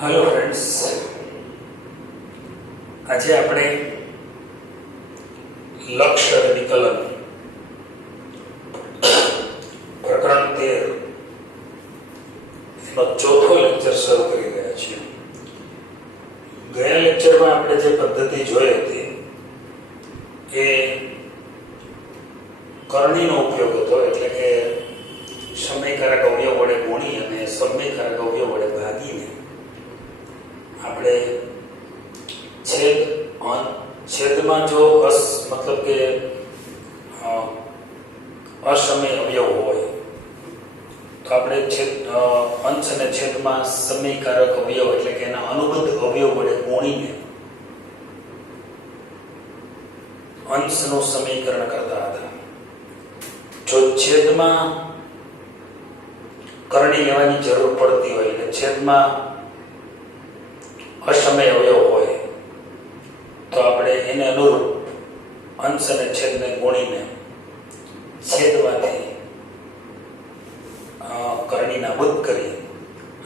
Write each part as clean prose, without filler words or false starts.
Hello friends, આજે આપણે લક્ષ્ય વિકલન પ્રકરણ 13 નો ચોથો લેક્ચર શરૂ કરી રહ્યા છીએ. ગયા લેક્ચરમાં આપણે જે પદ્ધતિ જોઈ હતી એ કરણીનો ઉપયોગ હતો, એટલે કે સમયકારક અવયવ વડે ગુણી અને સમયકારક અવયવ વડે ભાગીને આપણે છેદમાં જો મતલબ કે અસમય અવયવ હોય તો આપણે અંશ અને છેદમાં સમયકારક અવયવ એટલે કે એના અનુબદ્ધ અવયવ વડે ગુણીને અંશનું સમીકરણ કરતા હતા. જો છેદમાં કરણી લેવાની જરૂર પડતી હોય એટલે છેદમાં અસમય અવયવ હોય તો આપણે એને અનુરૂપ અંશ અને છેદને ગુણીને છેદમાંથી કરણી નાબૂદ કરી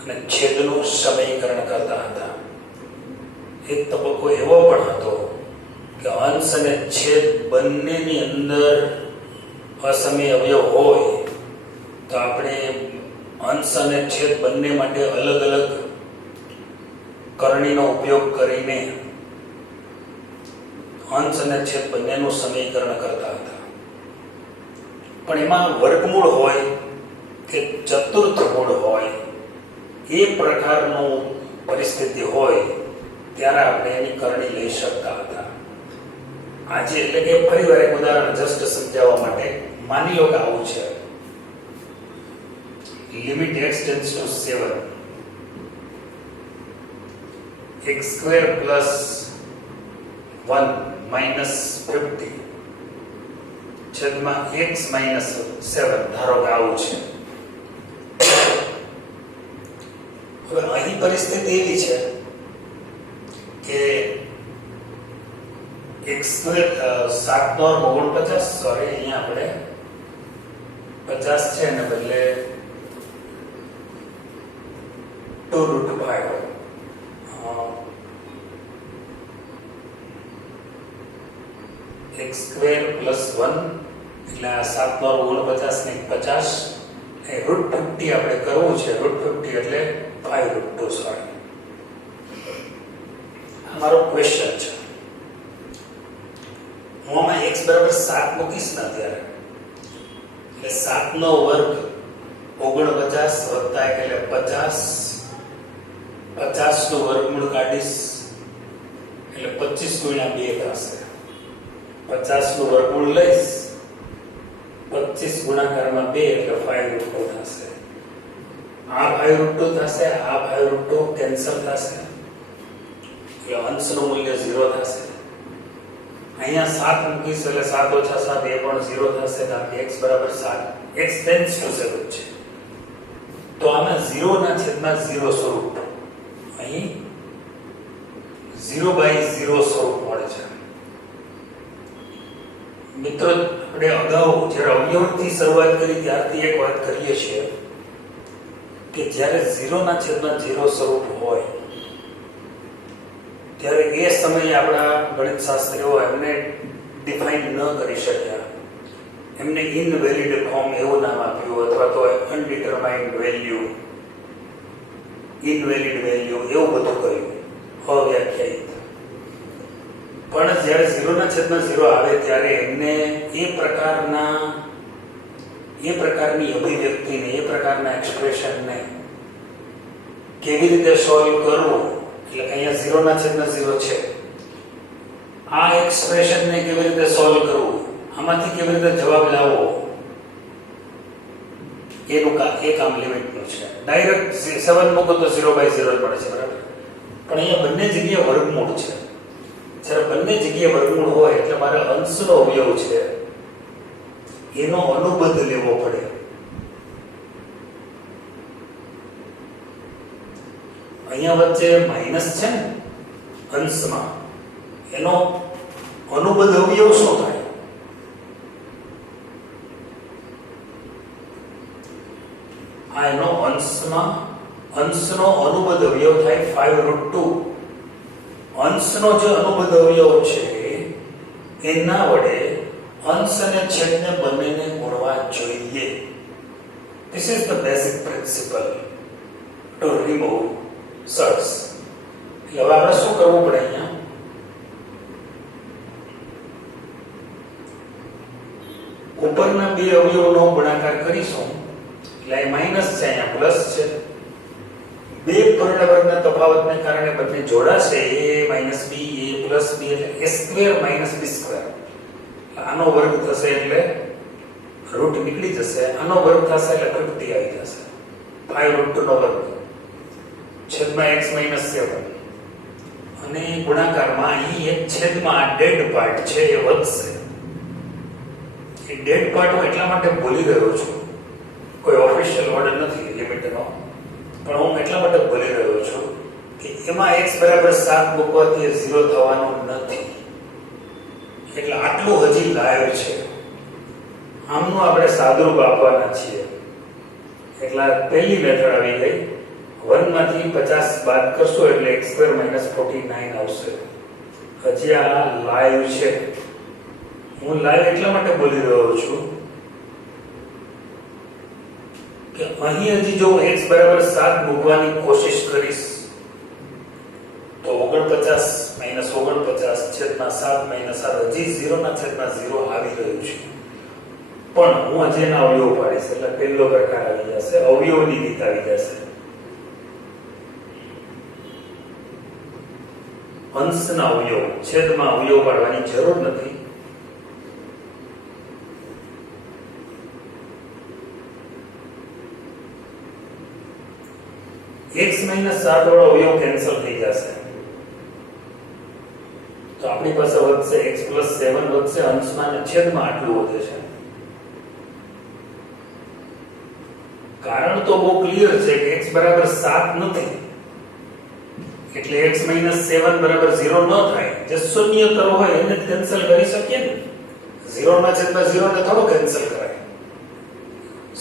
અને છેદનું સમીકરણ કરતા હતા. એક તબક્કો એવો પણ હતો કે અંશ અને છેદ બંનેની અંદર અસમય અવયવ હોય તો આપણે અંશ અને છેદ બંને માટે અલગ અલગ કરણીનો ઉપયોગ કરીને અંશ અને છેદ બંનેનું સમીકરણ કરતા હતા. પણ એમાં વર્ગમૂળ હોય કે ચતુર્થ મૂળ હોય એ પ્રકારનું પરિસ્થિતિ હોય ત્યારે આપણે એની કરણી લઈ શકતા હતા. આજે એટલે કે ફરીવાર એક ઉદાહરણ જસ્ટ સમજાવવા માટે માની લો કે આવું છે, limit x tends two 7 x square plus 1 minus 50 છેદમાં x માઇનસ 7 ધારો કે આવું છે. હવે અહીં પરિસ્થિતિ એવી છે કે x સ્ક્વેર 7 નો 49 સોરી અહીંયા આપણે 50 છે ને બદલે 2√5 x સ્ક્વેર પ્લસ 1 એટલે આ 7 નો 49 ને 50 એ √50 આપણે કરવું છે. √50 એટલે 5√2 સોરી. અમારો ક્વેશ્ચન છે, હું આમાં x બરાબર 7 મૂકીશ ને ત્યારે એટલે 7 નો વર્ગ 49 વત્તા એટલે 50 નું વર્ગમૂળ કાઢીશ એટલે 25 ગુણ્યા 2 થશે. 50 નું વર્ગમૂળ લઈશ 25 ગુણાકારમાં 2 એટલે 5√2 થશે. આ 5√2 થશે, આ 5√2 કેન્સલ થશે એટલે અંશનું મૂલ્ય 0 થશે. અહીંયા 7 મૂકીશ એટલે 7 ઓછા 7 એ પણ 0 થશે, કારણ કે x બરાબર 7 x ટેન્ડ્સ ટુ 7 છે. તો આમાં 0 ના છેદમાં 0 સ્વરૂપ અહીં 0/0 સ્વરૂપ મળે છે. મિત્રો, આપણે અગાઉ જ્યારે અવયવથી શરૂઆત કરી ત્યારથી એક વાત કરીએ છીએ કે જ્યારે 0 ના છેદમાં 0 સ્વરૂપ હોય ત્યારે એ સમયે આપણા ગણિત શાસ્ત્રીઓ એમને ડિફાઇન ન કરી શક્યા. એમને ઇનવેલિડ ફોર્મ એવું નામ આપ્યું, અથવા તો અનડિટરમાઇન્ડ વેલ્યુ, ઇનવેલિડ વેલ્યુ એવું બધું કહ્યું, અવ્યાખ્યાયિત. પણ જ્યારે 0 ના છેદમાં 0 આવે ત્યારે એમને એ પ્રકારની અભિવ્યક્તિને, એ પ્રકારના એક્સપ્રેશનને કેવી રીતે સોલ્વ કરવું, એટલે અહીંયા 0 ના છેદમાં 0 છે, આ એક્સપ્રેશનને કેવી રીતે સોલ્વ કરવું, આમાંથી કેવી રીતે જવાબ લાવવો, એનું કામ લિમિટનું છે. ડાયરેક્ટ 7 મૂકો તો 0/0 જ મળે છે, બરાબર. પણ અહીંયા બંને જગ્યાએ વર્ગમૂળ છે. જ્યારે બંને જગ્યાએ વર્ગમૂળ હોય એટલે મારે અંશનો અવયવ છે એનો અનુબદ્ધ લેવો પડે. અહીંયા વચ્ચે માઇનસ છે ને અંશમાં, એનો અનુબદ્ધ અવયવ શું થાય? આ એનો અંશમાં અંશનો અનુબદ્ધ અવયવ થાય 5√2. અંશનો જે અનુબદ્ધ અવયવ છે એના વડે અંશ અને છેદને બંનેને ગુણવા જોઈએ. This is the basic principle to remove surds. એટલે હવે આપણે શું કરવું પડે અહીંયા? ઉપરના બે અવયવોનો ગુણાકાર કરીશું એટલે અહીં માઈનસ છે, અહીંયા પ્લસ છે. બે પૂર્ણ વર્ગના તફાવતને કારણે બંને જોડાશે, a - b a + b એટલે a² - b². આનો વર્ગ થશે એટલે રૂટ નીકળી જશે, આનો વર્ગ થશે એટલે 50 આવી જશે. 5√2 નો વર્ગ છેદમાં x - 7 અને ગુણાકારમાં અહીં એક છેદમાં આ ડેડ પાર્ટ છે એ વધશે. એ ડેડ પાર્ટ હું એટલા માટે ભૂલી ગયો છું, કોઈ ઓફિશિયલ ઓર્ડર નથી લિમિટનો, પણ હું એટલા માટે ભૂલી રહ્યો છું કે એમાં x = 7 મૂકવાથી 0 થવાનું નથી. એટલે આટલું હજી લાઈવ છે, આમનું આપણે સાદુરૂપ આપવાના છીએ. એટલે પહેલી મેથડ આવી ગઈ. 1 માંથી 50 બાદ કરશો એટલે x² - 49 આવશે. હજી આ લાઈવ છે. હું લાઈવ એટલા માટે બોલી રહ્યો છું કે અહીં હજી જો x = 7 મૂકવાની કોશિશ કરીશ તો 49 - 49 છેદમાં 7 - 7 હજી 0/0 આવી રહ્યું છે. પણ હું હજી એના અવયવ પાડીશ એટલે પહેલો પ્રકાર આવી જશે, અવયવની રીત આવી જશે. અંશના અવયવ છેદમાં અવયવ પાડવાની જરૂર નથી. x - 7 વાળો અવયવ કેન્સલ થઈ જશે તો આપણી પાસે વધશે x + 7 વધશે, અંશમાં અને છેદમાં આટલું વધે છે. કારણ તો બહુ ક્લિયર છે કે x = 7 નથી એટલે x - 7 = 0 ન થાય. જે શૂન્યતર હોય એને કેન્સલ કરી શકીએ ને. 0/0 ને થોડો કેન્સલ કરાય,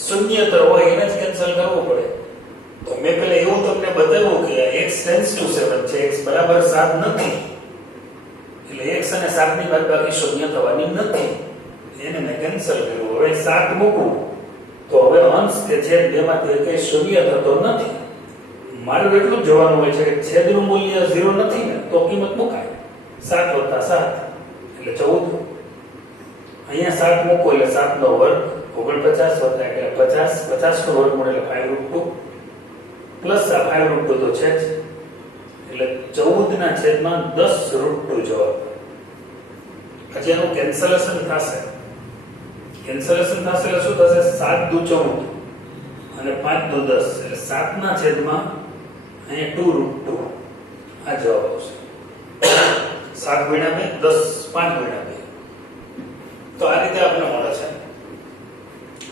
શૂન્યતર હોય એને જ કેન્સલ કરવું પડે. તો મેં પહેલા એવું તમને બતાવ્યું કે x → 7 છે, x = 7 નથી એટલે x અને 7 ની બાદબાકી શૂન્ય થવાની નથી, એને મેં કેન્સલ કર્યું. હવે 7 મૂકું તો હવે અંશ કે છેદ બેમાંથી એકેય શૂન્ય થતો નથી. મારું એટલું જ જોવાનું હોય છે કે છેદનું મૂલ્ય 0 નથી ને તો કિંમત મુકાય. 7 + 7 એટલે 14. અહીંયા 7 મૂકો એટલે 7 નો વર્ગ 49 વત્તા એટલે 50, 50 નો વર્ગમૂળ એટલે 5√2 પ્લસ આ 5√2 તો છે જ એટલે 14/10√2 જવાબ. હજી એનું કેન્સલેશન થશે. કેન્સલેશન થશે એટલે શું થશે? 7 દુ 14 અને 5 દુ 10 એટલે 7/અહીંયા 2√2 આ જવાબ આવશે. 7 × 2 10, 5 × 2. તો આ રીતે આપણે મળે છે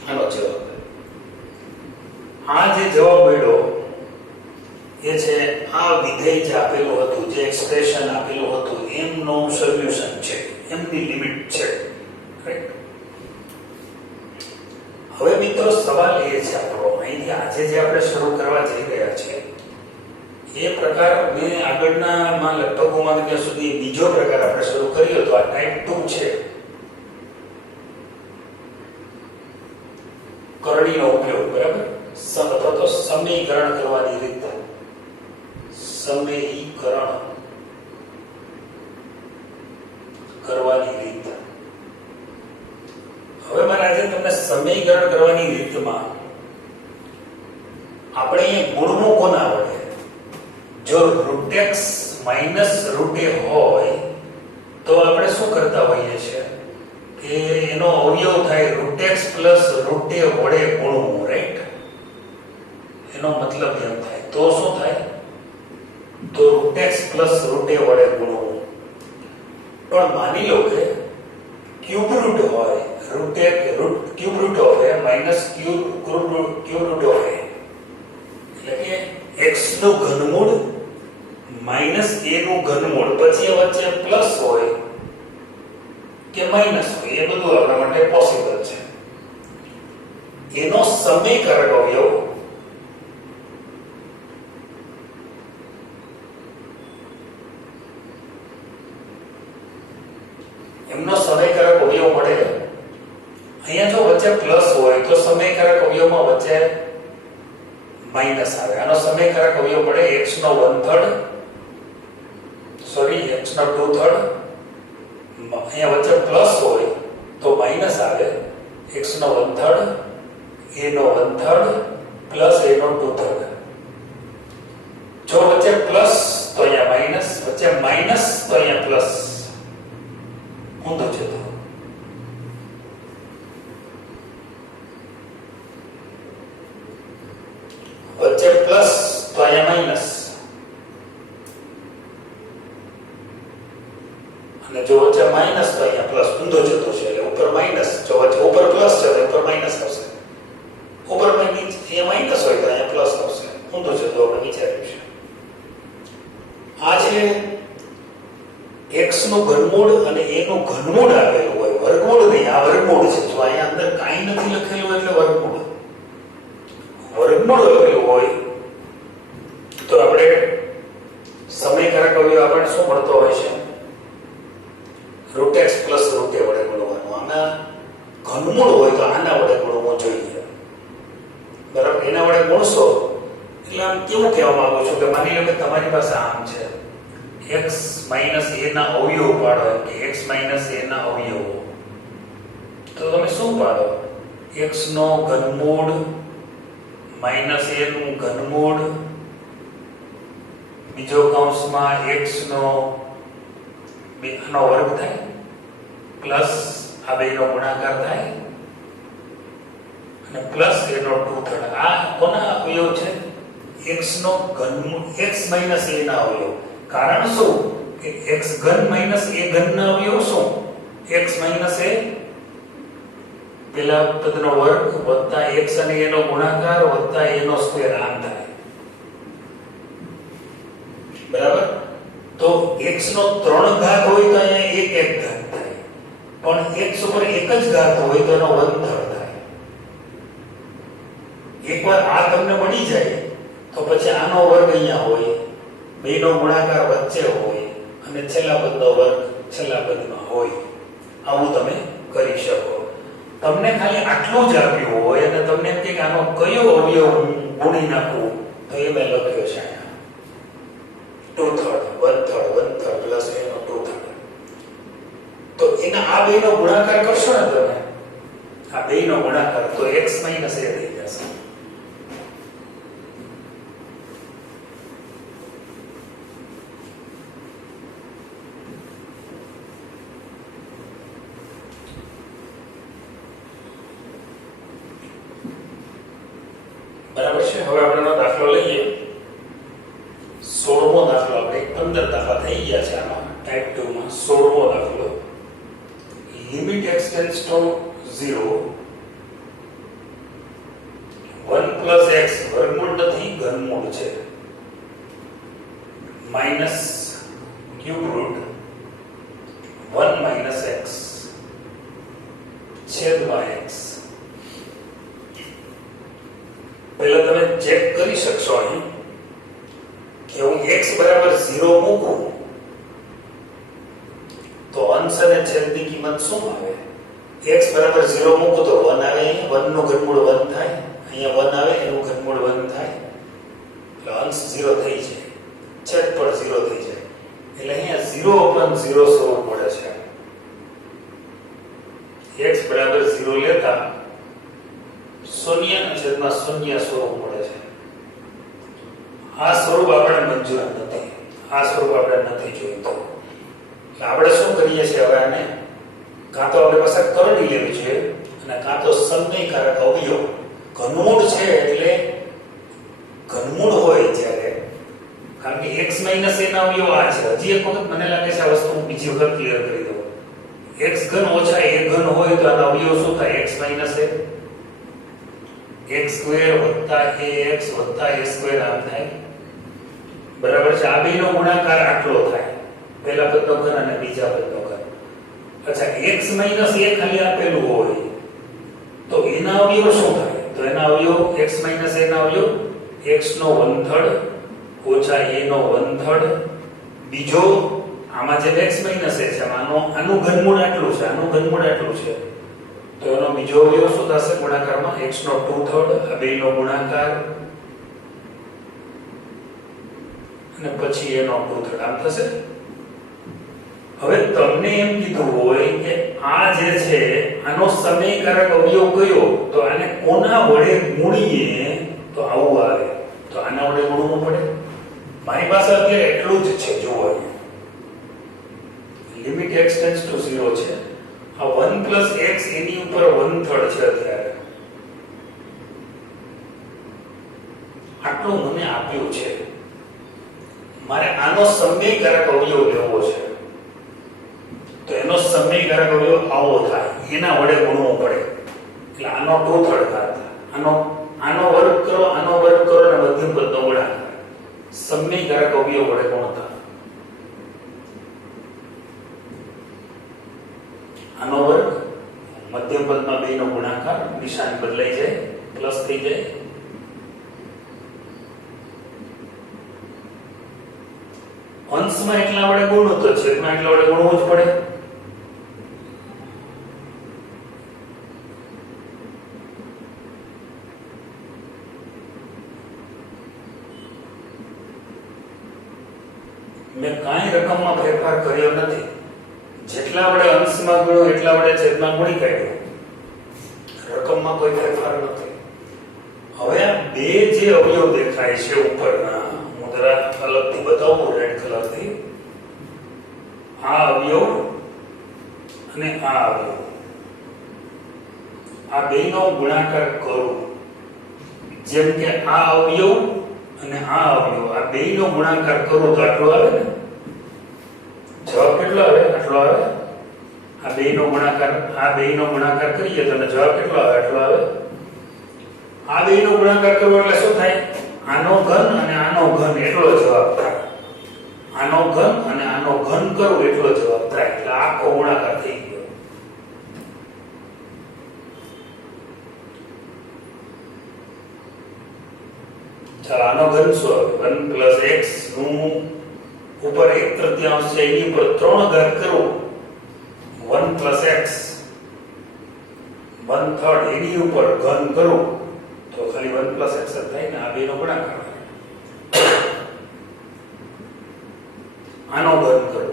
આનો જવાબ. આ જે જવાબ મળ્યો એ છે આ વિધેય જે આપેલું હતું, જે એક્સપ્રેશન આપેલું હતું એમનું સોલ્યુશન છે, એમની લિમિટ છે. રાઈટ. હવે મિત્રો સવાલ એ છે આપણો અહીંથી આજે જે આપણે શરૂ કરવા જઈ રહ્યા છે એ પ્રકાર મેં આગળનામાં લગભગ ત્યાં સુધી બીજો પ્રકાર આપણે શરૂ કર્યો હતો. આ ટાઈપ 2 છે. કરણીનો ઉપયોગ, બરાબર, અથવા તો સમીકરણ કરવાની રીત, સમીકરણ કરવાની રીત. હવે મારે આજે તમને સમીકરણ કરવાની રીતમાં આપણે ગુણવું કોના વડે? જો √x - √a હોય તો આપણે શું કરતા હોઈએ છીએ કે એનો અવયવ થાય √x + √a વડે ગુણવું. રાઈટ. એનો મતલબ એમ થાય તો શું થાય? તો √x + √a વડે ગુણવું. પણ માની લો કે ક્યુબ રૂટ હોય, ક્યુબ રૂટ હોય ક્યુબ રૂટ હોય એટલે કે x નું ઘનમૂળ માઈનસ a નું ઘનમૂળ, પછી વચ્ચે પ્લસ હોય કે માઈનસ હોય, એ બધું આપણા માટે પોસિબલ છે. એનો સમીકરણ અવયવ એમનો સમયકારક અવયવ મળે. અહીંયા જો વચ્ચે પ્લસ હોય તો સમયકારક અવયવમાં વચ્ચે માઈનસ આવે. આનો સમયકારક અવયવ મળે x નો 1/3 સોરી x નો 2/3. અહીંયા વચ્ચે પ્લસ હોય તો માઈનસ આવે. x નો 1/3 a નો 1/3 પ્લસ a નો 2/3. જો વચ્ચે પ્લસ તો અહીંયા માઈનસ, વચ્ચે માઈનસ તો અહીંયા પ્લસ. ઊંધો છે તો વચ્ચે પ્લસ તો અહીંયા માઈનસ, અને જો વચ્ચે માઈનસ તો અહીંયા પ્લસ. ઊંધો જતો છે એટલે ઉપર માઈનસ, જો વચ્ચે ઉપર પ્લસ છે તો ઉપર માઈનસ આવશે. ઉપર માઈનસ અહીંયા માઈનસ હોય તો અહીંયા પ્લસ આવશે. ઊંધો જતો આપણે વિચાર્યું છે. આ છે x નું ઘનમૂળ અને a નું ઘનમૂળ આપેલું હોય, વર્ગમૂળ નહીં. આ વર્ગમૂળ છે. જો અહીંયા અંદર કાંઈ નથી લખેલું એટલે વર્ગમૂળ. વર્ગમૂળ આપેલું હોય તો આપણે સમયકારક અવયવ આપણને શું મળતો હોય છે? √x + √a વડે ગુણવાનું. આમાં ઘનમૂળ હોય તો આના વડે ગુણવું જોઈએ. બરાબર? એના વડે ગુણશો એટલે આમ કેવું કહેવા માંગુ છું કે માની લો કે તમારી પાસે આમ છે x - a ના અવયવ પાડો, એમ કે x - a ના અવયવો. તો તમે શું પાડો? x નો ઘનમૂળ -a નું ઘનમૂળ, બીજો કૌંસમાં x નો વર્ગ થાય પ્લસ આ બેનો ગુણાકાર થાય અને પ્લસ a નો 2/3. આ કોના અવયવ છે? x નો ઘનમૂળ, x - a ના અવયવ. કારણ શું કે x ઘન - a ઘન ના અવયવ શું? x - a પેલા પદનો વર્ગ વત્તા x અને a નો ગુણાકાર વત્તા a નો સ્ક્વેર આમ થાય. બરાબર? તો x નો 3 ઘાત હોય તો અહીંયા 1 ઘાત થાય, પણ x ઉપર એક જ ઘાત હોય તો એનો 1/3 થાય. એકવાર આ તમને મળી જાય તો પછી આનો વર્ગ અહીંયા હોય, બેનો ગુણાકાર વચ્ચે હોય અને છેલ્લા પદનો વર્ગ છેલ્લા પદમાં હોય. આવું તમે કરી શકો. તમને ખાલી આટલું જ આપ્યું હોય અને તમને એમ કે આનો કયો અવયવ ગુણી નાખવું, તો એ મેં લખ્યો છે અહીંયા 2/3 1/3 1/3 પ્લસ એનો 2/3. તો એના આ બેનો ગુણાકાર કરશો ને તમે, આ બેનો ગુણાકાર, તો x - a થઈ જશે. બરાબર છે? હવે આપણે દાખલો લઈએ. 16મો દાખલો. આપણે 15 દાખલા થઈ ગયા છે આમાં ટાઈપ 2 માં. 16મો દાખલો. Limit x tends two 0 1 + x વર્ગમૂળ નથી, ઘનમૂળ છે, માઈનસ ક્યુબ રૂટ 1 - x છેદમાં x. પહેલા તમે ચેક કરી શકશો અહીં કે હું x બરાબર 0 મૂકું તો અંશ અને છેદની કિંમત શું આવે? x બરાબર 0 મૂકું તો 1 આવે. 1 નું ઘનમૂળ 1 થાય, અહીંયા 1 આવે, એનું ઘનમૂળ 1 થાય, એટલે અંશ 0 થઈ જાય, છેદ પણ 0 થઈ જાય. એટલે અહીંયા 0/0 સ્વરૂપ મળે છે. x બરાબર 0 લેતા 0/0 સ્વરૂપ મળે છે. આ સ્વરૂપ આપણે મંજૂર નથી, આ સ્વરૂપ આપણે નથી જોઈતું. એટલે આપણે શું કરીએ છીએ હવે આને કાં તો આપણે પાસે કરડી લેવી જોઈએ અને કાં તો સમયકારક અવયવ. ઘનમૂળ છે એટલે ઘનમૂળ હોય જ્યારે, કારણ કે x - a ના અવયવ આ છે. હજી એક વખત મને લાગે છે આ વસ્તુ હું બીજી વખત ક્લિયર કરી દઉં. x ઘન ઓછા a ઘન હોય તો આનો અવયવ શું થાય? x - a x² + ax + a² આમ થાય. બરાબર છે? આ બેનો ગુણાકાર આટલો થાય, પહેલા પદનો ઘન અને બીજા પદનો ઘન. અચ્છા, x - a ખાલી આપેલું હોય તો એના અવયવ શું થાય? તો એના અવયવ x - a ના અવયવ x નો 1/3 - a નો 1/3 બીજો આમાં જે x માઈનસ a છે આનું ઘનમૂળ આટલું છે, આનું ઘનમૂળ આટલું છે, તો એનો બીજો અવયવ શું થશે ગુણાકારમાં? x નો 2/3 આ બેયનો ગુણાકાર અને પછી a નો 2/3 આમ થશે. હવે તમને એમ કીધું હોય કે આ જે છે આનો સમયકારક અવયવ કયો, તો આને કોના વડે ગુણીએ તો આવું આવે, તો આના વડે ગુણવું પડે. મારી પાસે અત્યારે એટલું જ છે, જુઓ લિમિટ x ટેન્ડ્સ ટુ 0 છે. આ 1 + x એની ઉપર 1/3 છે અત્યારે, આટલું મને આપ્યું છે. મારે આનો સમયકારક અવયવ લેવો છે, તો એનો સમયકારક અવયવ આવો થાય, એના વડે ગુણવું પડે. એટલે આનો 2/3 થાય, આનો વર્ગ કરો, આનો વર્ગ કરો અને મધ્યમ પદનો ગુણાકાર, સમયકારક અવયવ વડે ગુણતા. આનો વર્ગ મધ્યમ પદમાં બેયનો ગુણાકાર, નિશાન બદલાઈ જાય, પ્લસ થઈ જાય. અંશમાં એટલા વડે ગુણો તો છેદમાં એટલા વડે ગુણવું જ પડે. મેં કાંઈ રકમમાં ફેરફાર કર્યો નથી, જેટલા વડે અંશમાં ગુણ્યો એટલા વડે છેદમાં ગુણી કાઢ્યો, રકમમાં કોઈ ફેરફાર નથી. હવે આ બે જે અવયવ દેખાય છે ઉપરના, હું જરા અલગથી બતાવું રેડ કલરથી. આ અવયવ અને આ અવયવ, આ બેયનો ગુણાકાર કરું, જેમ કે આ અવયવ અને આ અવયવ, આ બેયનો ગુણાકાર કરું તો આટલો આવે ને, જવાબ કેટલો આવે? આટલો આવે. આ બેયનો ગુણાકાર કરીએ તો જવાબ કેટલો આવે? આટલો આવે. આ બેયનો ગુણાકાર કરવો એટલે શું થાય? આનો ઘન અને આનો ઘન એટલો જવાબ થાય. આનો ઘન અને આનો ઘન કરવું એટલો જવાબ થાય. એટલે આખો ગુણાકાર થઈ ગયો. ચાલો આનો ઘન શું આવે? 1 + x નું ઉપર 1/3 છે, એની ઉપર 3 ઘાત કરો, 1 + x 1/3 એની ઉપર ઘન કરો તો ખાલી 1 + x જ થાય ને. આ બેનો ગુણાકાર, આનો ઘન કરો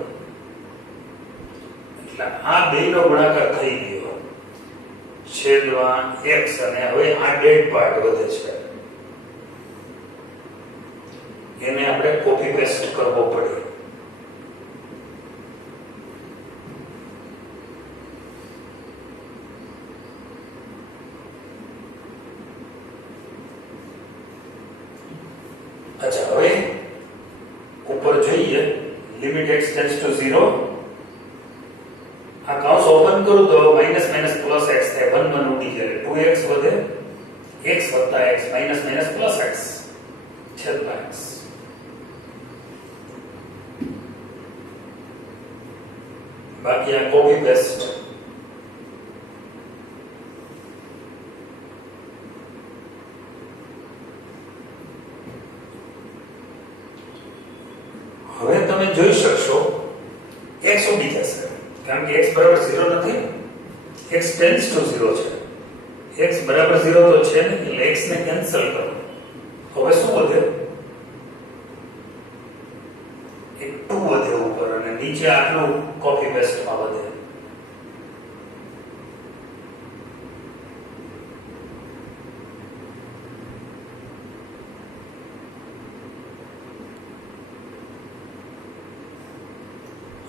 એટલે આ બેનો ગુણાકાર થઈ ગયો છેદમાં x. અને હવે આ ડેડ પાર્ટ વધે છે, એને આપણે કોપી પેસ્ટ કરવો પડે. અચ્છા, હવે ઉપર જોઈએ લિમિટ x ટેન્ડ્સ ટુ 0. આ કૌંસ ઓપન કરું તો માઈનસ માઈનસ પ્લસ x થાય, 1 1 ઉડી જાય, 2x વધે, x + x minus minus plus x છેદમાં x. બાકી આ કોપી પેસ્ટ. હવે તમે જોઈ શકશો x ઉડી જશે, કારણ કે x બરાબર 0 નથી, x ટેન્ડ્સ ટુ 0 છે. x બરાબર 0 તો છે ને, એટલે x ને કેન્સલ કરો. હવે શું વધે? એક 2 વધે ઉપર, અને નીચે આટલું કોપી પેસ્ટમાં વધે.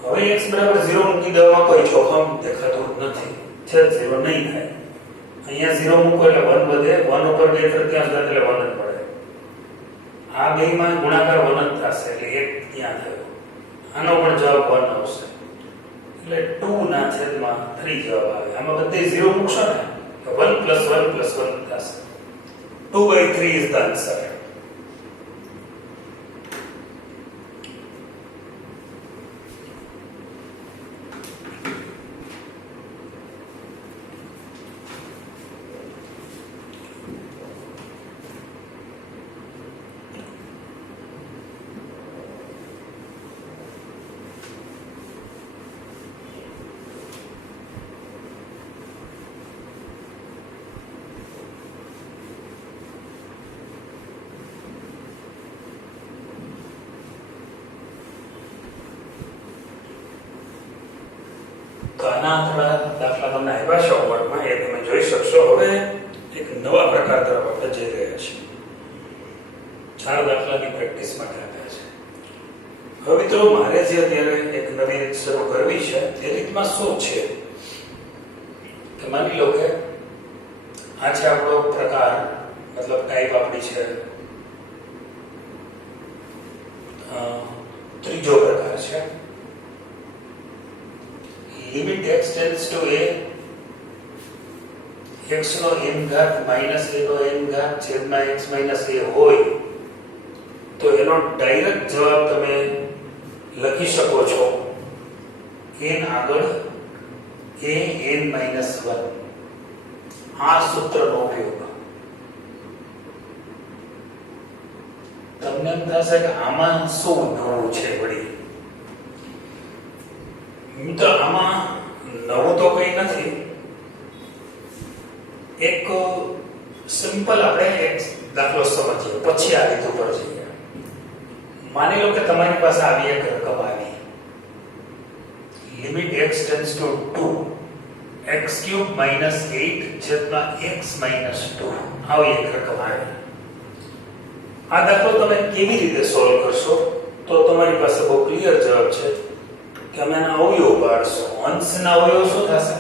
હવે x બરાબર 0 મૂકી દેવામાં કોઈ જોખમ દેખાતું નથી, છે 0 નહીં થાય. અહીંયા 0 મૂકો એટલે 1 વધે, 1 ઉપર 2 તૃતીયાંશ ઘાત એટલે 1 જ મળે. આ બેયમાં ગુણાકાર 1 જ થશે, એટલે 1 ત્યાં થયો. આનો પણ જવાબ 1 આવશે, એટલે 2 ના છેદમાં 3 જવાબ આવે. આમાં બધે 0 મૂકશો ને તો 1 + 1 + 1 થશે. 2/3 is the answer. તો આના થોડા દાખલા તમને આવ્યા છે હોમવર્કમાં, એ તમે જોઈ શકશો. હવે એક નવા પ્રકાર તરફ આપણે જઈ રહ્યા છીએ. 4 દાખલાની પ્રેક્ટિસ માટે આપ્યા છે. હવે મિત્રો મારે જે અત્યારે એક નવી રીત શરૂ કરવી છે, તે રીતમાં શું છે કે માની લો કે આ છે આપણો પ્રકાર, મતલબ ટાઈપ આપણી છે ત્રીજો પ્રકાર છે. Limit x tends to a x નો n ઘાત માઈનસ a નો n ઘાત છેદમાં x માઈનસ a હોય તો એનો ડાયરેક્ટ જવાબ તમે લખી શકો છો n આગળ a n માઈનસ 1. આ સૂત્રનો ઉપયોગ. તમને એમ થશે કે આમાં શું નવું છે વળી? મિત્રો આમાં નવું તો કંઈ નથી. એક સિમ્પલ આપણે એક દાખલો સમજીએ, પછી આ રીત ઉપર જઈએ. માની લો કે તમારી પાસે આવી એક રકમ આવી, limit x tends two 2 x³ - 8 છેદમાં x - 2 આવી એક રકમ આવી. આ દાખલો તમે કેવી રીતે સોલ્વ કરશો તો તમારી પાસે બહુ ક્લિયર જવાબ છે કે અમે આના અવયવ પાડશો. અંશના અવયવ શું થશે?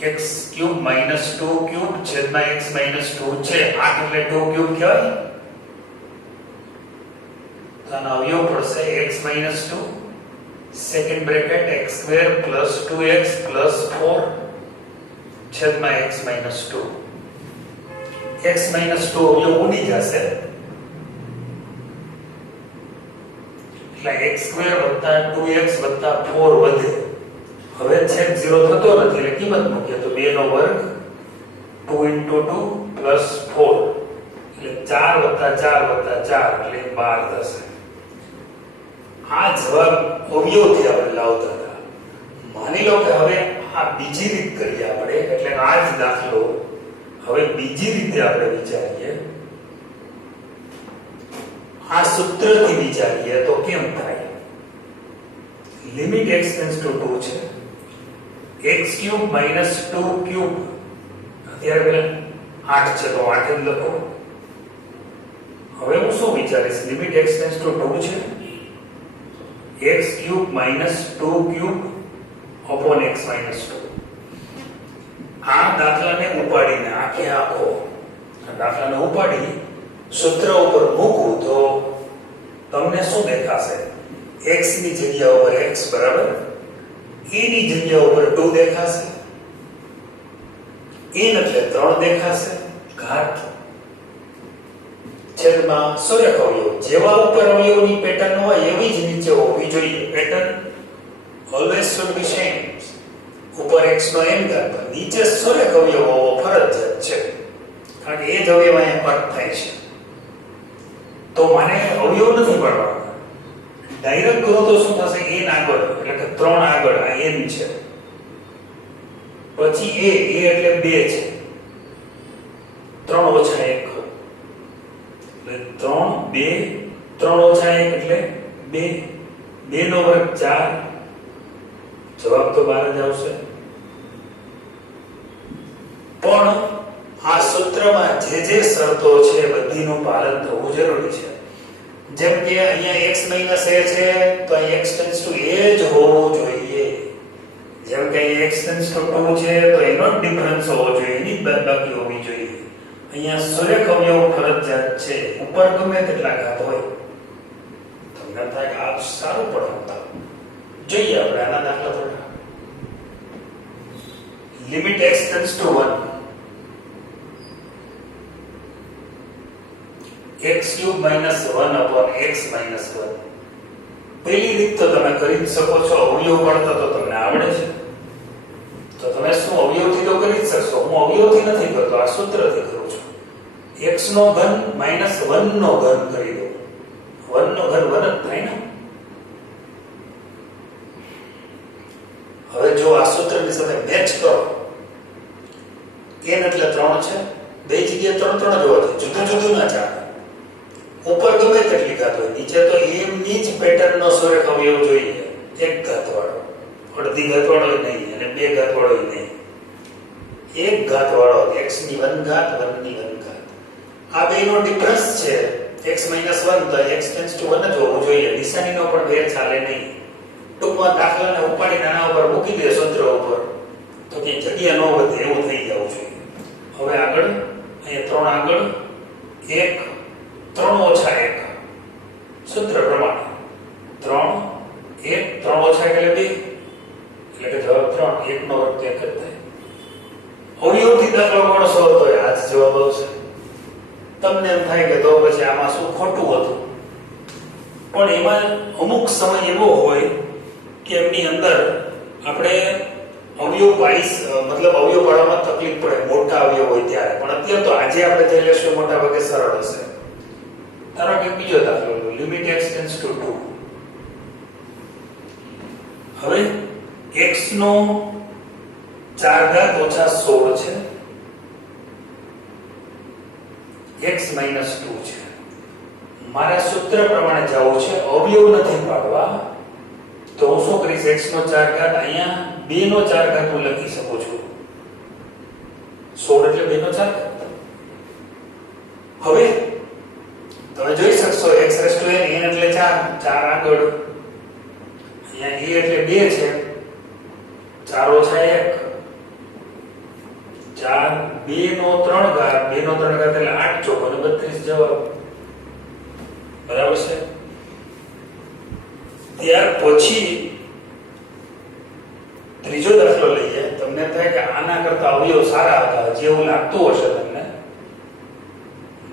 x³ - 2³ છેદમાં x - 2 છે. 8 એટલે 2³ કહેવાય. તો આના અવયવ પડશે x - 2 second bracket x² + 2x + 4 છેદમાં x - 2. x - 2 અવયવ ઉડી જશે એટલે x² + 2x + 4 વધે. હવે છેદ 0 થતો નથી એટલે કિંમત મૂકીએ તો 2 નો વર્ગ 2 * 2 + 4 એટલે 4 + 4 + 4 એટલે 12 થશે. આ જવાબ અવયવથી આપણે લાવતા હતા. માની લો કે હવે આ બીજી રીત કરીએ આપણે, એટલે આ જ દાખલો હવે બીજી રીતે આપણે વિચારીએ, આ સૂત્રથી વિચારીએ તો કેમ થાય? લિમિટ x ટેન્ડ્સ ટુ 2 છે, x³ - 2³ અત્યારે પેલા 8 છે તો 8 જ લખો. હવે હું શું વિચારીશ? લિમિટ x ટેન્ડ્સ ટુ 2 છે, x³ - 2³ upon x - 2. આ દાખલાને ઉપાડીને આખો દાખલાને ઉપાડી સૂત્ર ઉપર મૂકું તો તમને શું દેખાશે? x ની જગ્યા ઉપર x બરાબર a ની જગ્યા ઉપર 2 દેખાશે, n એટલે 3 દેખાશે, ઘાત છેદમાં સૂર્યક અવયવ. જેવા ઉપર અવયવની પેટર્ન હોય એવી જ નીચે હોવી જોઈએ. Pattern always should be same. ઉપર x નો n ઘાત, નીચે સૂર્યક અવયવ હોવો ફરજિયાત છે, કારણ કે એ જ અવયવ અહીંયા કટ થાય છે. તો મારે અવયવ નથી પાડવાના, ડાયરેક્ટ કરો તો શું થશે? n આગળ એટલે કે 3 આગળ આ n છે, પછી a એટલે 2 છે, 3 - 1 એટલે 3 2 3 - 1 એટલે 2 2 નો વર્ગ 4, જવાબ તો 12 જ આવશે. પણ આ સૂત્રમાં જે શરતો છે બધીનું પાલન થવું જરૂરી છે. જેમ કે અહીંયા x - a છે તો અહીં x ટેન્ડ્સ ટુ a જ હોવું જોઈએ. જેમ કે અહીં x ટેન્ડ્સ ટુ 2 છે તો એનો જ ડિફરન્સ હોવો જોઈએ, એની જ બાદબાકી હોવી જોઈએ. અહીંયા સૂર્યક અવયવ ફરજિયાત છે, ઉપર ગમે તેટલા ઘાત હોય. તમને થાય કે આ સારું પડતા જોઈએ આપણે આના દાખલા થોડા. Limit x tends to 1 x³ - 1 upon x - 1. પહેલી રીત તો તમે કરી જ શકો છો, અવયવ પડતા તો તમને આવડે છે તો તમે શું અવયવથી તો કરી જ શકશો. હું અવયવથી નથી કરતો, આ સૂત્રથી કરું છું. x નો ઘન - 1 નો ઘન કરી દો. 1 નો ઘન 1 જ થાય ને. હવે જો આ સૂત્રની સાથે મેચ કરો, n એટલે 3 છે, બે જગ્યાએ 3 3 જ હોવાથી જુદું જુદું ના ચાલે. ઉપર ગમે તેટલી ઘાત હોય. નીચે તો એમની જ પેટર્નનો સુરેખ અવયવ જોઈએ, એક ઘાત વાળો, અડધી ઘાત વાળો નહીં અને બે ઘાત વાળો નહીં, એક ઘાત વાળો, x ની 1 ઘાત 1 ની 1 ઘાત. આ બેનો ડિફરન્સ છે x - 1, તો x → 1 જ હોવું જોઈએ. નિશાનીનો પણ ભેદ ચાલે નહીં. ટૂંકમાં દાખલાને ઉપાડીને આના ઉપર મૂકી દે સૂત્ર ઉપર તો કે જગ્યા ન વધે એવું થઈ જવું જોઈએ. હવે આગળ અહીંયા 3 આગળ 1 3 ઓછા 1 સૂત્ર પ્રમાણે 3 1 3 ઓછા 1 એટલે 2 એટલે કે જવાબ 3 1 નો વર્ગ 1 જ થાય. અવયવથી દાખલો ગણશો તો આ જ જવાબ આવશે. તમને એમ થાય કે તો પછી આમાં શું ખોટું હતું, પણ એમાં અમુક સમય એવો હોય કે એમની અંદર આપણે અવયવ પાડીશ, મતલબ અવયવ પાડવામાં તકલીફ પડે, મોટા અવયવ હોય ત્યારે. પણ અત્યારે તો આજે આપણે જે લેશું મોટા ભાગે સરળ હશે. ધારો કે બીજો દાખલો લો, લિમિટ x → 2. હવે x નો 4 ઘાત ઓછા 16 છે, x - 2 છે. મારા સૂત્ર પ્રમાણે જવું છે, અવયવ નથી પાડવા. તો હું શું કરીશ, x નો 4 ઘાત અહીંયા 2 નો 4 ઘાત હું લખી શકું છું. 16 એટલે 2 નો 4 ઘાત. હવે તમે જોઈ શકશો x n એટલે 4 આગળ, અહીંયા a એટલે 2 છે, 4 ઓછા 1 4, 2 નો 3 ઘાત, 2 નો 3 ઘાત એટલે 8 ચોક અને 32 જવાબ. બરાબર છે. ત્યાર પછી ત્રીજો દાખલો લઈએ. તમને થાય કે આના કરતા અવયવ સારા હતા, જેવું લાગતું હશે તમને.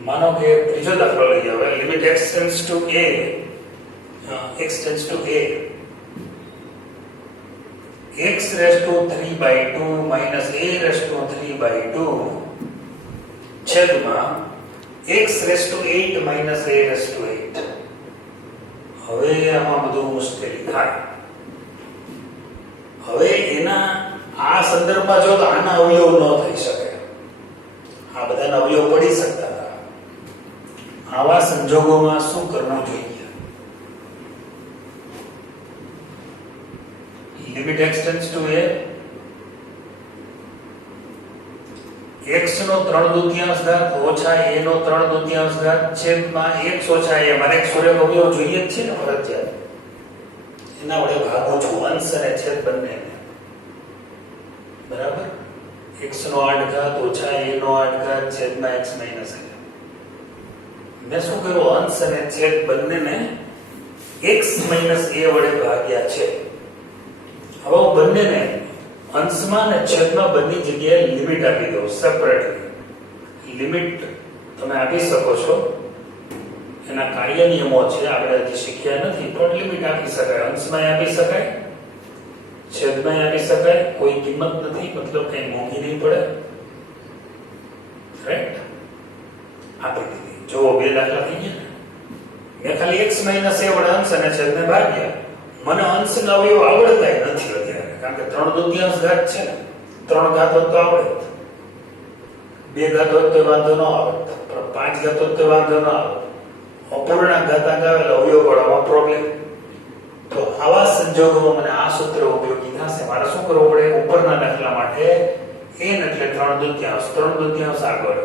માનો કે ત્રીજો દાખલો લઈએ. હવે limit x → a, x → a, x raised to 3/2 minus a raised to 3/2 છેદમાં x raised to 8 minus a raised to 8. હવે આમાં બધું મુશ્કેલી થાય. હવે એના આ સંદર્ભમાં જો તો આના અવયવ ન થઈ શકે, આ બધાના અવયવ પડી શકતા હતા. આવા સંજોગોમાં શું કરવું જોઈએ? લિમિટ x → a, x નો 3/2 ઘાત ઓછા a નો 3/2 ઘાત છેદમાં x ઓછા a. મારે એક સુરેખ અવયવ જોઈએ જ છે ને ફરજિયાત. એના વડે ભાગું છું અંશ અને છેદ બંનેને. બરાબર. x નો 8 ઘાત ઓછા a નો 8 ઘાત છેદમાં x - a. મેં શું કર્યું, અંશ અને છેદ બંનેને x - a વડે ભાગ્યા છે. હવે હું બંનેને અંશમાં અને છેદમાં બંને જગ્યાએ લિમિટ આપી દઉં સેપરેટલી. લિમિટ તમે આપી શકો છો, એના કાર્ય નિયમો છે, આપણે હજી શીખ્યા નથી, પણ લિમિટ આપી શકાય. અંશમાં આપી શકાય, છેદમાં આપી શકાય, કોઈ કિંમત નથી, મતલબ કઈ મોંઘી નહીં પડે. રાઈટ? આપી દીધી. જો બે દાખલા થઈ ગયા. મેં ખાલી x - a વડે અંશ અને છેદને ભાગ્યા. મને અંશના અવયવ આવડતા નથી અત્યારે, કારણ કે 3/2 ઘાત છે ને, 3 ઘાત હોત તો આવડે, 2 ઘાત હોત તો વાંધો ન આવે, 5 ઘાત હોત તો વાંધો ન આવે. અપૂર્ણાંક ઘાતાંક આવે એટલે અવયવ પાડવામાં પ્રોબ્લેમ. તો આવા સંજોગોમાં મને આ સૂત્ર ઉપયોગી થશે. મારે શું કરવું પડે? ઉપરના દાખલા માટે n એટલે 3/2 આગળ,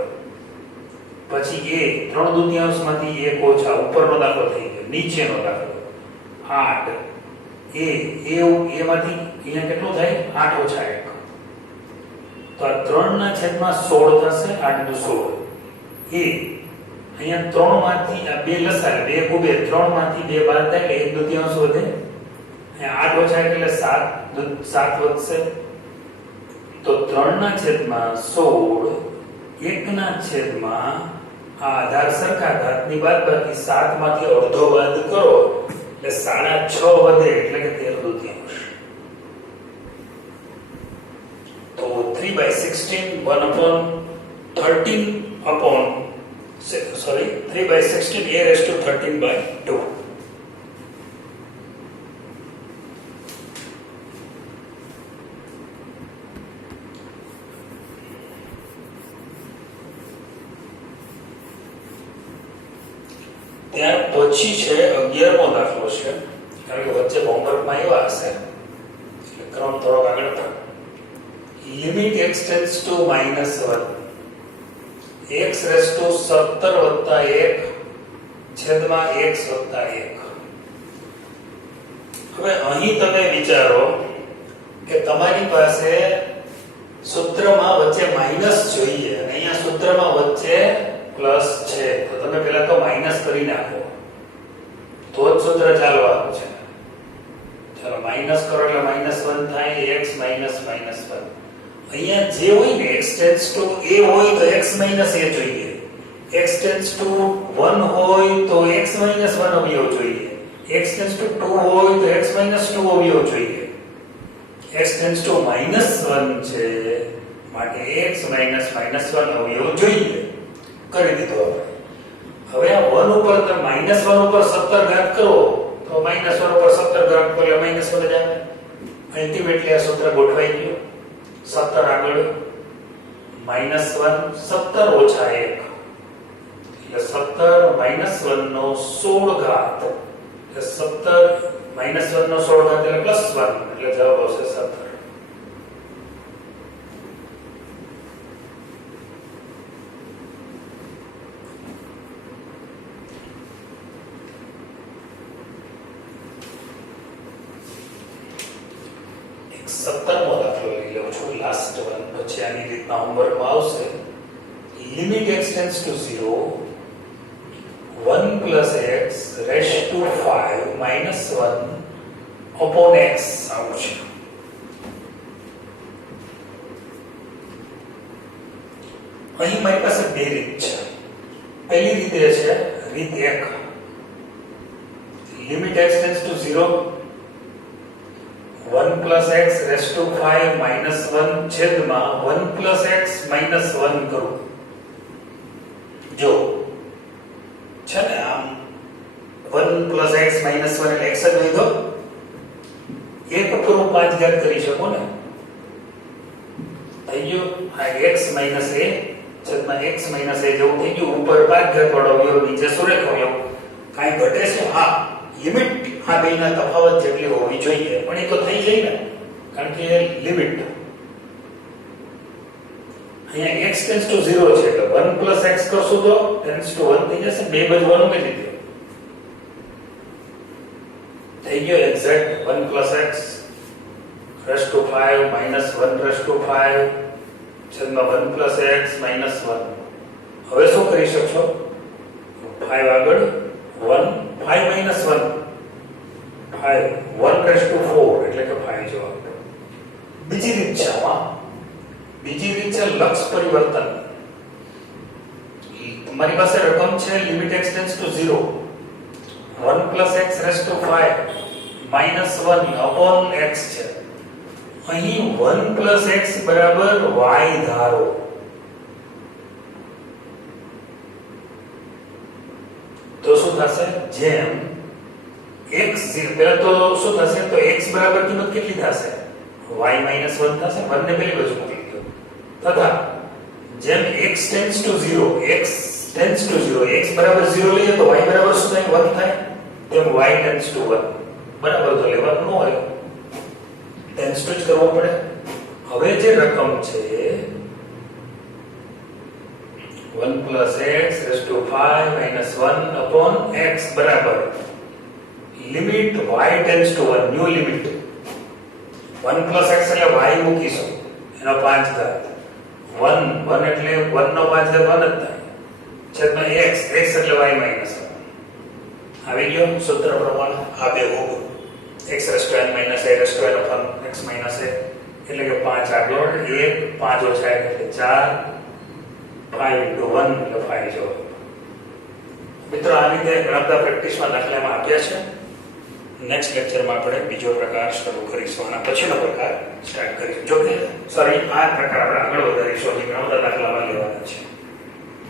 પછી a 3/2 માંથી 1 ઓછા, ઉપરનો દાખલો થઈ ગયો. નીચેનો દાખલો 8, a માંથી અહીંયા કેટલું થાય? 8 ઓછા 1. તો આ 3/16 થશે. 8 નું 16. a અહીંયા 3 માંથી આ 2 લસાય, 2 કુબે 3 માંથી 2 બાદ થાય એટલે 1/2 વધે. અહીંયા 8 ઓછા 1 એટલે 7 વધશે. તો 3/16 1/, આ આધાર સરખા, ઘાતની બાદબાકી 7 માંથી અડધો બાદ કરો એટલે 6.5 વધે એટલે કે 13/2. તો 3/16 3/16 a raised to 13/2. ત્યાર પછી છે 11મો દાખલો છે, કારણ કે વચ્ચે હોમવર્કમાં આવ્યા હશે એટલે ક્રમ થોડોક આગળ થાય. Limit x tends to -1 x raise to 17 વત્તા 1 છેદમાં x વત્તા 1. હવે અહીં તમે વિચારો કે તમારી પાસે સૂત્રમાં વચ્ચે માઈનસ જોઈએ અને અહીંયા સૂત્રમાં વચ્ચે પ્લસ છે, તો તમે પહેલા તો માઈનસ કરી નાખો તો જ સૂત્ર ચાલવાનું છે. ચાલો માઈનસ કરો એટલે -1 થાય, x -1. અહીંયા જે હોય ને x ટેન્ડ્સ ટુ a હોય તો x - a જોઈએ, x ટેન્ડ્સ ટુ 1 હોય તો x - 1 અવયવ જોઈએ, x ટેન્ડ્સ ટુ 2 હોય તો x - 2 અવયવ જોઈએ. x ટેન્ડ્સ ટુ -1 છે માટે x - 1 અવયવ જોઈએ. કરી દીધો. હવે આ 1 ઉપર તમે -1 ઉપર 17 ઘાત કરો તો -1 ઉપર 17 ઘાત કરો એટલે -1 જ આવે. અલ્ટિમેટલી આ સૂત્ર ગોઠવાઈ ગયું. 17 આગળ -1 17 ઓછા 1 એટલે 17 -1 નો 16 ઘાત એટલે 17 -1 નો 16 ઘાત એટલે +1 એટલે જવાબ આવશે 17. એક 17મો દાખલો લઈ લઉં છું, લાસ્ટ વન, પછી આની રીતના હોમવર્કમાં આવશે. Limit x tends two 0 1 plus x raised to 5 minus 1 upon x આવું છે. અહીં મારી પાસે બે રીત છે. પહેલી રીત એ છે રીત 1, limit x tends two 0 1 plus x raised to 5 minus 1 છેદમાં 1 plus x minus 1 કરું. જો છે ને આમ 1 plus x minus 1 એટલે x જ લીધો, એક ઉપર હું 5 ઘાત કરી શકું ને, થઈ ગયું. આ x minus a છેદમાં x minus a જેવું થઈ ગયું. ઉપર 5 ઘાત વાળો અવયવ, નીચે સુરેખ અવયવ. કાંઈ ઘટે છે? હા, લિમિટ આ બેના તફાવત જેટલી હોવી જોઈએ, પણ એ તો થઈ જાય ને, કારણ કે લિમિટ અહીંયા x ટેન્ડ્સ ટુ 0 છે એટલે 1 plus x કરશું તો ટેન્ડ્સ ટુ 1 થઈ જશે. બે બાજુ 1 ઉમેરી દીધો, થઈ ગયો exact 1 plus x raised to 5 minus 1 raised to 5 છેદમાં 1 plus x minus 1. હવે શું કરી શકશો? 5 આગળ 1 5 minus 1 5 1 raised to 4 એટલે કે 5 જવાબ. બીજી રીત છે આમાં, બીજી રીત છે લક્ષ પરિવર્તન. તમારી પાસે રકમ છે limit x tends two 0 1 plus x raised to 5 minus 1 upon x છે. અહીં 1 plus x બરાબર y ધારો. તો શું થશે? જેમ x પહેલા તો શું થશે? તો x બરાબર કિંમત કેટલી થશે? y minus 1 થશે. 1 ને પેલી બાજુ મૂકી દો. તથા જેમ x ટેન્ડ્સ ટુ 0 x બરાબર 0 લઈએ તો y બરાબર શું થાય? 1 થાય. તેમ y ટેન્ડ્સ ટુ 1 બરાબર તો લેવાનું ન હોય, ટેન્ડ્સ ટુ જ કરવો પડે. હવે જે રકમ છે 1 plus x raised to 5 minus 1 upon x બરાબર limit y tends to 1 new limit 1 plus x એટલે y મૂકીશું એનો 5 ઘાત 1 એટલે 1 નો 5 ઘાત 1 જ થાય છેદમાં x એટલે y minus 1 આવી ગયો. સૂત્ર પ્રમાણે આ બે hog x raised to n minus a raised to n upon x minus a એટલે કે 5 આગળ 1 5 ઓછા 1 એટલે 4 5 into 1 એટલે 5 જવાબ. મિત્રો આ રીતે ઘણા બધા પ્રેક્ટિસમાં દાખલામાં આપ્યા છે. નેક્સ્ટ લેક્ચરમાં આપણે બીજો પ્રકાર શરૂ કરીશું, અને પછીનો પ્રકાર સ્ટાર્ટ કરીશું. જો કે સોરી આ પ્રકાર આપણે આગળ વધારીશું, ઘણા બધા દાખલામાં લેવાના છે.